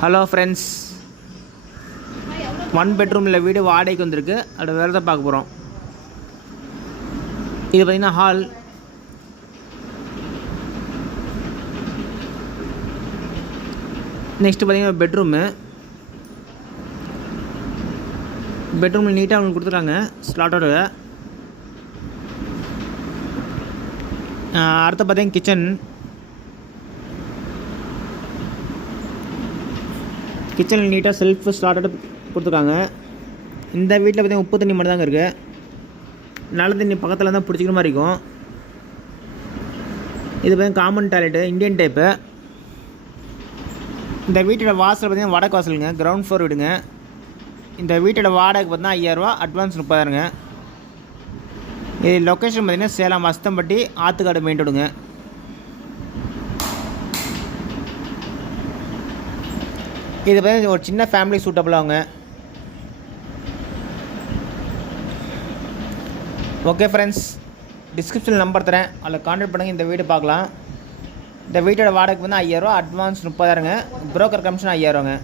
Hello friends, 1 பெட்ரூமில் வீடு வாடகைக்கு வந்திருக்கு. அதோட வேறு தான் பார்க்க போகிறோம். இது பார்த்திங்கன்னா ஹால். நெக்ஸ்ட்டு பார்த்திங்கன்னா பெட்ரூமு. பெட்ரூமில் நீட்டாக அவங்களுக்கு கொடுத்துருக்காங்க ஸ்லாட்டோட. அடுத்து பார்த்திங்கன்னா கிச்சனில் நீட்டாக செல்ஃப் ஸ்லாட்டோட கொடுத்துருக்காங்க. இந்த வீட்டில் பார்த்திங்கன்னா உப்பு தண்ணி மட்டும் தாங்க இருக்குது. நல்ல தண்ணி பக்கத்தில் தான் பிடிச்சிக்கிற மாதிரி இருக்கும். இது பார்த்திங்கன்னா காமன் டாய்லெட்டு, இந்தியன் டைப்பு. இந்த வீட்டோட வாசல் பார்த்திங்கன்னா வடக்கு வாசலுங்க, கிரவுண்ட் ஃப்ளோர் வீடுங்க. இந்த வீட்டோட வாடகை பார்த்தீங்கன்னா 5000 ரூபா, அட்வான்ஸ் 30,000ங்க. இது லொக்கேஷன் பார்த்திங்கன்னா சேலம் அஸ்தம்பட்டி ஆற்றுக்காடு மெயின் ரோடுங்க. இது பார்த்திங்கன்னா ஒரு சின்ன ஃபேமிலி சூட்டபுளாகுங்க. ஓகே ஃப்ரெண்ட்ஸ், டிஸ்கிரிப்ஷனில் நம்பர் தரேன், அதில் கான்டாக்ட் பண்ணுங்கள். இந்த வீடு பார்க்கலாம். இந்த வீட்டோட வாடகை வந்து 5000 ரூபா, அட்வான்ஸ் 30,000ங்க. Broker commission 5000ங்க.